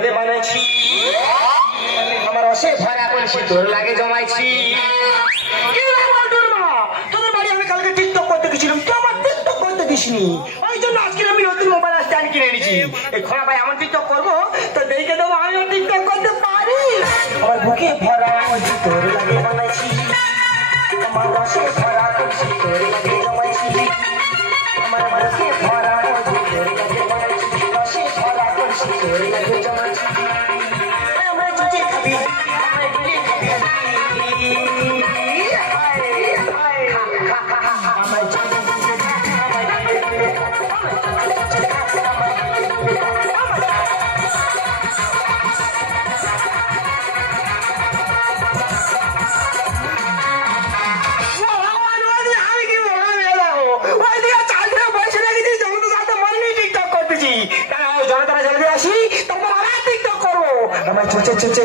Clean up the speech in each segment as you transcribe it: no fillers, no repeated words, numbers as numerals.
লাগে বানাইছি আমার রসে ভরা কলসি তোর লাগে জমাইছি তোদের বাড়ি আমি কালকে টিকটক করতে গেছিলাম তো আমার টিকটক করতে দিসনি ওই জন্য আজকে আমি নতুন মোবাইল স্ট্যান্ড কিনে এনেছি এই খোলা ভাই আমার টিকটক করবো তো দেখে দেবো আমিও টিকটক করতে পারি আমার বুকে ভরা কলসি তোর লাগে বানাইছি আমার রসে ভরা কলসি তোর লাগে জমাইছি আমার বুকে ভরা কলসি তোর লাগে বানাইছি রসে ভরা কলসি তোর লাগে জমাইছি আমার চুচে খাবি আমার গুলি খাবি চুচে চুচে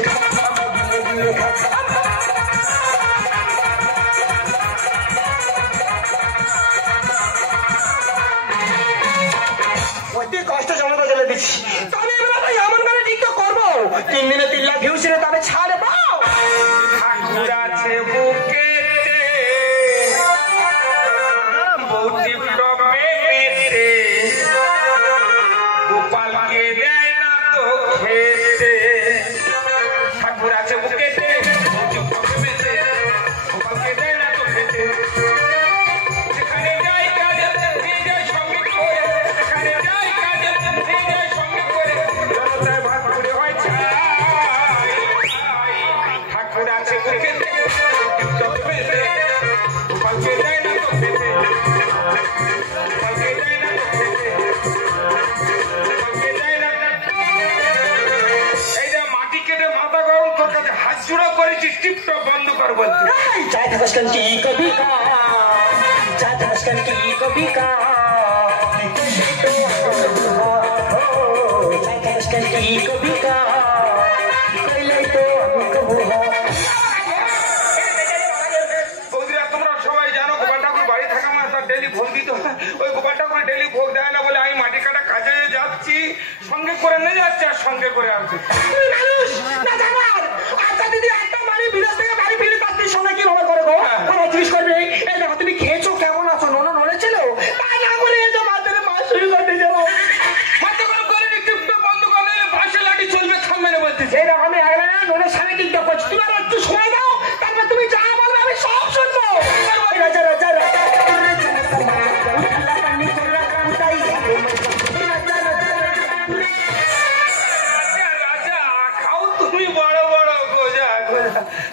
অতি কষ্ট জনতা জেলে দিচ্ছি তবে এবার এমন ভাবে টিকটক করবো 3 দিনে 3 লাখ ভিউজ ছিল তবে ছাড়বো ঠাকুর আছে বুকে বৌদি প্রবে মেতে গোপালকে দেয় না তো খেতে ঠাকুর আছে বুকেতে গোপালকে দেয় না তো খেতে যেখানে যাই কাজে নিয়ে যায় সঙ্গে করে যেখানে যাই কাজে নিয়ে যায় সঙ্গে করে জনতায় ভাত করে হয় ঠাকুর আছে বুকেতে গোপালকে দেয় না তো খেতে গোপালকে দেয় না তো খেতে গোপালকে দেয় না এই যে মাটি কেটে মাথা গরম তোর কাছে হাত জোড়া করেছিস টিপটপ বন্ধ কর বলছি চাই থাকাস কান্তি কবি কা চাই থাকাস কান্তি কবি কা চাই থাকাস কান্তি কবি কা কইলে তো আমি কবু বৌদিরা তোমরা সবাই জানো গোপাল ঠাকুর বাড়ি থাকা মানে তার ডেলি ভোগ দিতে হয় ওই গোপাল ঠাকুর ডেলি ভোগ দেয় না বলে আমি মাটি কাটা কাজে যাচ্ছি সঙ্গে করে নিয়ে যাচ্ছি আর সঙ্গে করে আসছি আচ্ছা দিদি একটা বাড়ি বিদেশ থেকে বাড়ি ফিরে তার সঙ্গে কিভাবে করে গো আমার জিজ্ঞেস করবে এই দেখো তুমি খেয়েছো কেমন আছো নোনা নড়েছিল তাই না করে এই যে বাজারে মাছ শুরু করতে যাবো করে টিকটক বন্ধ করলে বাসে লাঠি চলবে থামবে না বলতে সেই রকমই আগলে না নোনের সামনে টিকটক করছি তুমি আর একটু সময় দাও তারপর তুমি যা বলবে আমি সব শুনবো রাজা রাজা রাজা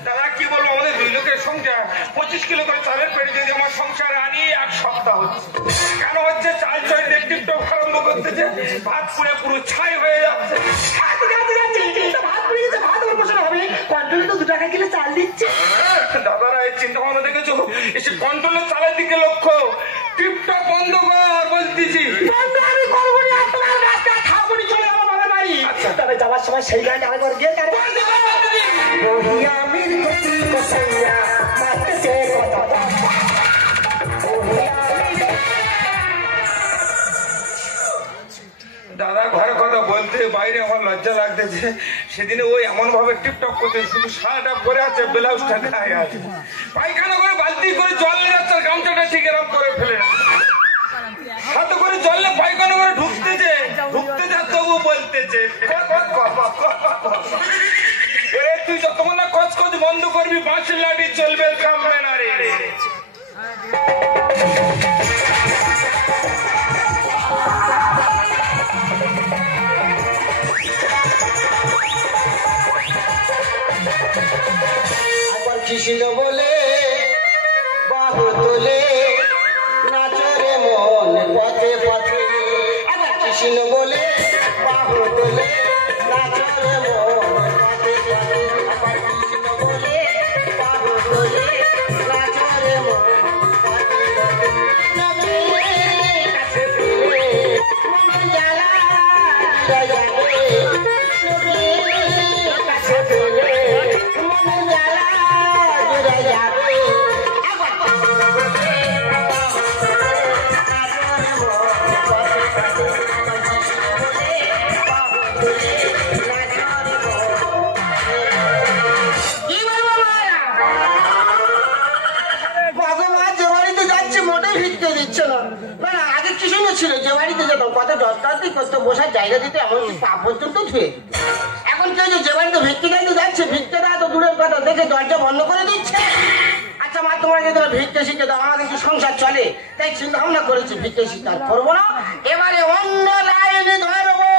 দাদা কি বলবো আমাদের 2 লোকের সংসার 25 কিলো করে চালের পেটে যদি আমার সংসার আনি 1 সপ্তাহ হচ্ছে কেন হচ্ছে চাল চয় টিকটক আরম্ভ করতেছে ভাত পুড়ে পুরো ছাই হয়ে যাচ্ছে ভাত পুড়ে গেছে ভাত ওর বসে হবে কন্ট্রোলে তো 2 টাকা কিলো চাল দিচ্ছে দাদারা এই চিন্তা ভাবনা দেখেছো এসে কন্ট্রোলের চালের দিকে লক্ষ্য টিকটক বন্ধ কর বলতেছি বন্ধ আমি করবো না তোমার রাস্তা খাবো নি চলে আমার বাবার বাড়ি তবে যাওয়ার সময় সেই গানটা আরেকবার গিয়ে তার রহিয়া মির কতি কসাইয়া মাতে সে কথা দাদা ঘরে কথা বলতে বাইরে আমার লজ্জা লাগতেছে সেদিনে ওই এমন ভাবে টিকটক করতে শুধু শার্টটা পরে আছে ব্লাউজটা গায়ে আছে পায়খানা করে বালতি করে জল নিয়ে যাচ্ছে গামছাটা ঠিক এরকম করে ফেলে হাতে করে জলে পায়খানা করে ঢুকতেছে তবু বলতেছে তুই যতক্ষণ না কচকচ বন্ধ করবি বাঁশের লাঠি চলবে কামবে না রে আবার কৃষ্ণ বলে বাহু তোলে নাচরে মন পথে পথে আবার কৃষ্ণ বলে বাহু তোলে নাচরে মন পথে পথে আবার কৃষ্ণ বলে বাহু তোলে নাচরে মন পথে পথে নাচরে কাছে পেলে মন জ্বালা যাবে কাছে পেলে মন জ্বালা জুড়ে যাবে আবার করতো, বসার জায়গা দিতে, এমনকি পা পর্যন্ত ধুয়ে দিত। এখন কেউ যে বাড়িতে ভিক্ষে গাইতে যাচ্ছে, ভিক্ষে দেওয়া তো দূরের কথা, দেখে দরজা বন্ধ করে দিচ্ছে। আচ্ছা মা, তোমরা যদি ভিক্ষে শিখে দাও, আমার কিন্তু সংসার চলে, তাই চিন্তা ভাবনা করেছি ভিক্ষে শিখতে আর করবো না, এবারে অন্য লাইনে ধরবো।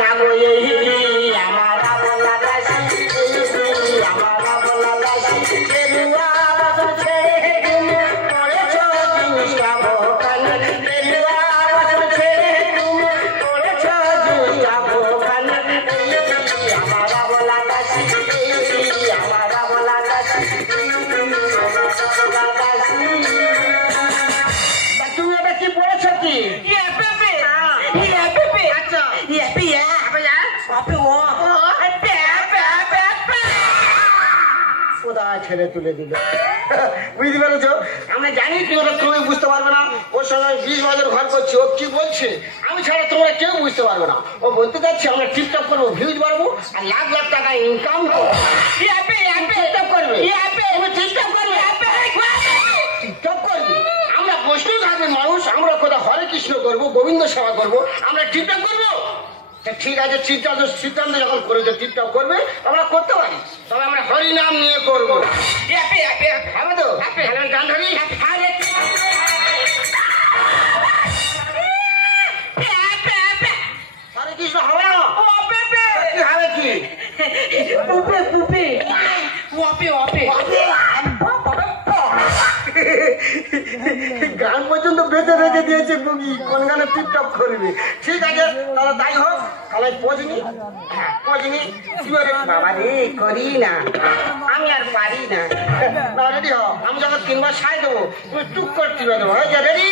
মাগো এই আমার আবলা দাসী, আমার আবলা দাসী, বেলুয়া বছর ছেড়ে তুমি পড়েছ জিনিস যাবো কানে, বেলুয়া বছর ছেড়ে তুমি পড়েছ জিনিস যাবো কানে, আমার আবলা দাসী, আমার আবলা দাসী, তুমি এটা কি পড়েছ কি? আচ্ছা ছেড়ে তুলে দিল, বুঝতে পেরেছ? আমরা জানি তুমি বুঝতে পারবে না, ওর সঙ্গে 20 বছর ঘর করছি, ও কি বলছে আমি ছাড়া তোমরা কেউ বুঝতে পারবে না। ও বলতে চাচ্ছি আমরা টিপটপ করবো, ভিউজ বাড়বো আর লাখ লাখ টাকা ইনকাম করবো। টিপটপ করবে, টিপটপ করবে, আমরা বৈষ্ণব ধর্মের মানুষ, আমরা কোথাও হরে কৃষ্ণ করবো, গোবিন্দ সেবা করবো, আমরা টিপটপ করবো। ঠিক আছে, সিদ্ধান্ত যখন করেছে টিপটপ করবে, আমরা করতে পারি, তবে আমরা হরিনাম নিয়ে করবো। হবে তো? গান ধরি, হরে কৃষ্ণ হবে না? হবে কি? গান পর্যন্ত বেঁধে রেখে দিয়েছে বুগি, কোন গানে টিপটপ করবে। ঠিক আছে, তাহলে তাই হোক, তাহলে পজনি বাবা রে, করি না, আমি আর পারি না। রেডি হও, আমি যখন 3 বার সাই দেবো, তুমি টুক করে টিপে দেবো। হয়েছে? রেডি?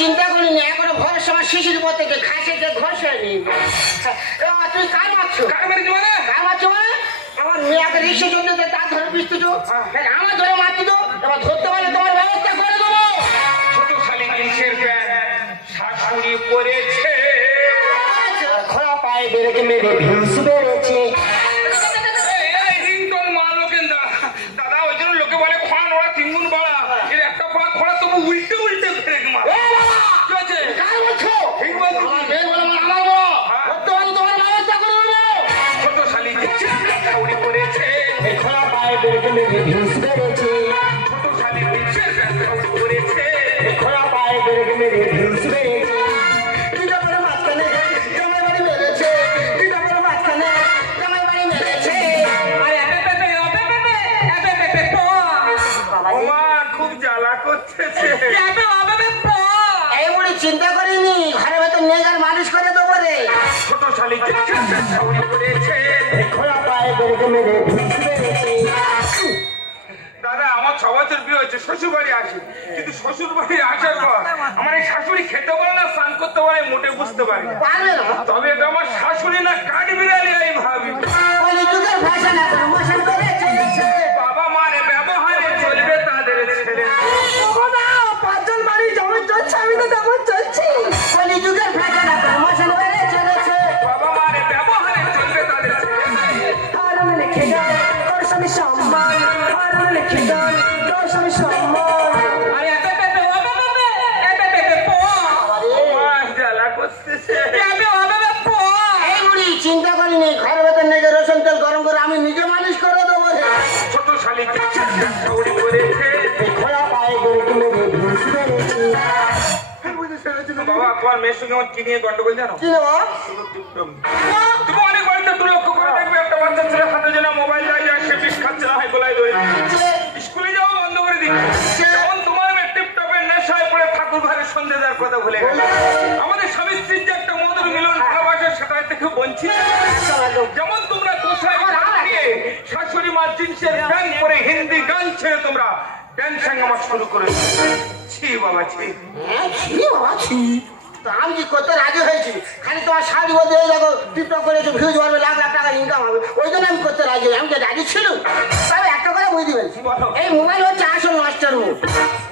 চিন্তা করিনি, এখনো ভোরের সময় শিশির পর থেকে খাসিতে ঘষে নি। তুই কার মারছো? কার মারছো মানে? আমার মেয়েকে রিক্সা চলতে তার ধরে পিস্তুছ, আমার ধরে মারছি তো, এবার ধরতে পারলে তোমার ব্যবস্থা করে দেবো। ছোট শালী জিনিসের শাশুড়ি করেছে, খোলা পায়ে বেড়েকে মেরে ভিউজ বেড়েছে। দাদা ওই জন্য লোকে বলে খোঁড়া নোড়া 3 গুণ বাড়া, এর একটা পা খোঁড়া তবু উল্টে উল্টে ফেরে মার। ছোট শালী শাশুড়ি করেছে, খোলা পায়ে বেড়েকে মেরে ভিউজ বেড়েছে। ছোট শালী শাশুড়ি করেছে, খোলা পায়ে বেড়েকে মেরে ভিউজ বেড়েছে। মাঝখানে ছাউনি করেছে। খোলা পায়ে বেরকে মেরে দাদা আমার 6 বছর বিয়ে হয়েছে, শ্বশুর বাড়ি আসি, কিন্তু শ্বশুর বাড়ি আসার পর আমার এই শাশুড়ি খেতে পারে না, স্নান করতে পারে, মোটে বুঝতে পারি না। পারবে না। তবে এটা আমার শাশুড়ি না কাঠ বিড়ালি আমি ভাবি। কলিযুগের ভাষণ এখন মোশন করে চলেছে। বাবা মারে ব্যবহারে চলবে তাদের ছেলে। পাঁচজন বাড়ি যেমন চলছে আমি তো তেমন চলছি। কলিযুগের ভাষণ এখন মোশন করে চলেছে। বাবা মারে ব্যবহারে চলবে তাদের ছেলে। হারানো লিখে গান তোর স্বামী সম্মান, হারানো লিখে গান তোর স্বামী সম্মান। আরে এত পেপে ও পেপে এত পেপে পো মা জ্বালা করতেছে। পেপে ও পেপে পো। এই বুড়ি চিন্তা করিনি, ঘর ভেতর নেগে রসুন তেল গরম করে আমি নিজে মালিশ করে দেবো। ছোট শালি ছাউনি করেছে। খোলা পায়ে বেরকে মেরে ঘুষ মেরেছি। বাবা তোমার মেয়ের সঙ্গে আমার কি নিয়ে গন্ডগোল জানো? কি নেবো? তুমি অনেক বাড়িতে তুই লক্ষ্য করে দেখবে একটা বাচ্চা ছেলে হাতে যেন মোবাইল দেয় আর সে বিষ খাচ্ছে না, হয় গোলায় ধরে স্কুলে যাওয়া বন্ধ করে দিচ্ছে। যেমন তোমার মেয়ে টিপটপের নেশায় পড়ে ঠাকুর ঘরে সন্ধে দেওয়ার কথা ভুলে গেল। আমাদের স্বামী স্ত্রীর যে একটা মধুর মিলন ভালোবাসা সেটা থেকে বঞ্চিত। যেমন তোমরা কোথায় দিয়ে শাশুড়ি মা জিন্সের প্যান্ট পরে হিন্দি গান ছেড়ে তোমরা প্যান্ট সাঙ্গামা শুরু করেছো। ছি বাবা ছি। হ্যাঁ, ছি বাবা, ছি। তো আমি কি করতে রাজি হয়েছি? খালি তোমার শাড়ি বলতে দেখো টিকটক করেছো, ভিউজ বাড়বে, লাখ লাখ টাকা ইনকাম হবে, ওই জন্য আমি করতে রাজি হই। আমি কি রাজি ছিল? তবে একটা কথা বুঝতে পেরেছি, এই মোবাইল হচ্ছে আসল নষ্টের মুখ।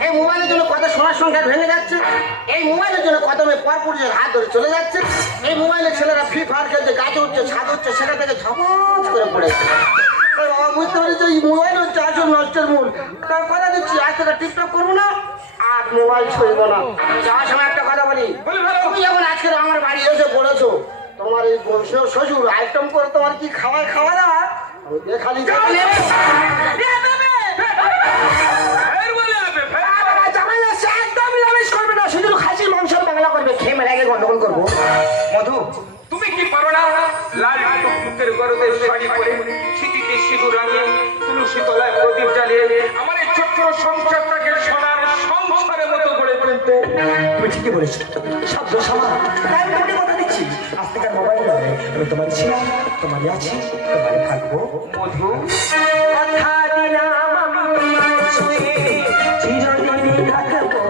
এই মোবাইলের জন্য কত সমাজ সংসার ভেঙে যাচ্ছে, এই মোবাইলের জন্য কত মেয়ে পরপুরুষের হাত ধরে চলে যাচ্ছে, এই মোবাইলের ছেলেরা ফ্রি ফায়ার খেলছে, গাছে উঠছে, ছাদ উঠছে, সেটা থেকে ঝপঝ করে পড়েছে। তো বাবা বুঝতে পেরেছি এই মোবাইল হচ্ছে আসল নষ্টের মূল। তার কথা দিচ্ছি, আজ থেকে টিকটক করবো না আর মোবাইল ছুঁইবো না। যাওয়ার সময় একটা কথা বলি, তুমি যখন আজকে আমার বাড়ি এসে পড়েছো, তোমার এই শ্বশুর আইটেম করে তোমার কি খাবার খাওয়া দাওয়া খালি একদম নিরামিষ করবে না, শুধু খাসি মাংস বাংলা করবে, খেয়ে মেরে আগে গন্ডগোল করবো। মধু তুমি কি পারো না লাল টুকটুকের গরদে শাড়ি পরে শীতিতে সিঁদুর রাঙিয়ে তুলসী তলায় প্রদীপ জ্বালিয়ে আমার এই ছোট্ট সংসারটাকে সোনার সংসারের মতো গড়ে তুলতে? তুমি ঠিকই বলেছো, শব্দ সমান। তাই আমি তোমাকে কথা দিচ্ছি, আজ থেকে আর মোবাইল নয়, আমি তোমার ছিলাম, তোমারই আছি, তোমারই থাকবো। মধু কথা দিলাম আমি তোমার ছুঁয়ে চিরদিনই থাকবো।